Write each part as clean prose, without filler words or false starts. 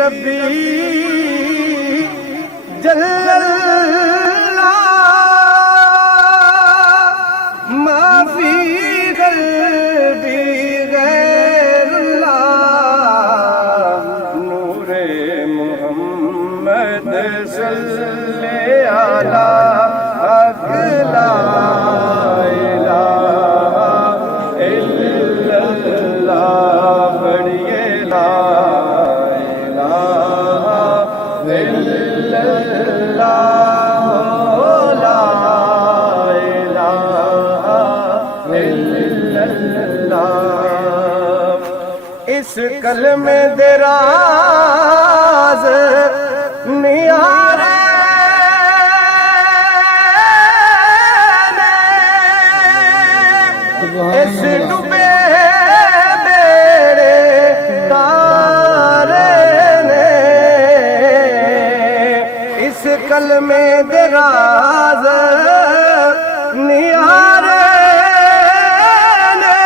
रब्बी जल्लल्लाह माफी क़ल्बी गैरुल्लाह नूरे मुहम्मद सल्ले अला अक़ला इस कलमे दराज नियारे इस डूबे मेरे तारे ने इस कलमे दराज नियारे ने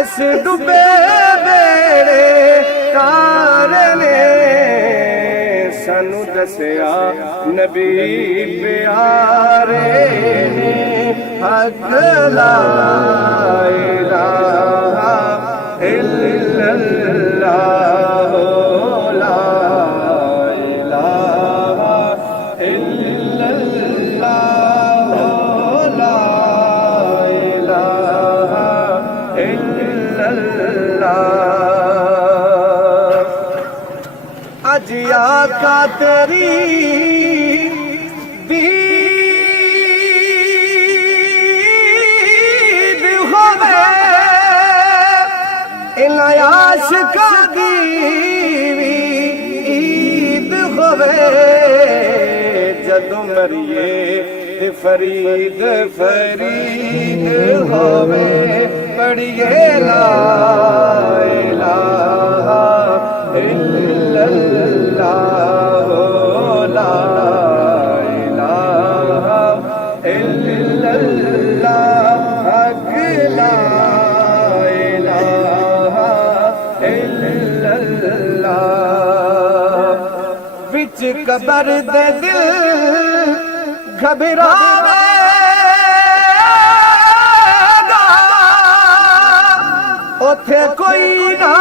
इस डूबे मेरे तारे ने सानू दसिया नबी प्यारे ने हक ला इलाहा इल्लल्लाह ला इलाहा इल्लल्लाह ला इलाहा इल्लल्लाह। अज आका तेरी दीद होवे इन आशिकां दी ईद होवे जदों मरिए ते फरीद फरीद होवे पढ़िए ला इलाहा इल्लल्लाह ला इलाहा इल्लल्लाह हक ला इलाहा इल्लल्लाह। विच कबर दे दिल घबरावेगा उथे कोई ना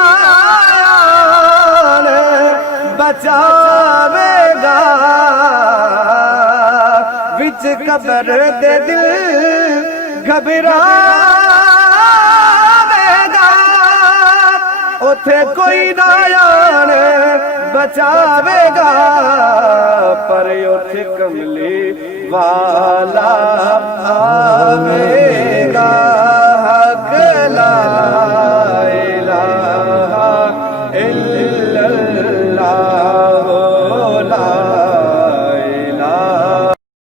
बचावेगा विच कबर दे दिल घबरावेगा उथे कोई ना बचावेगा पर उथे कमली वाला आवेगा।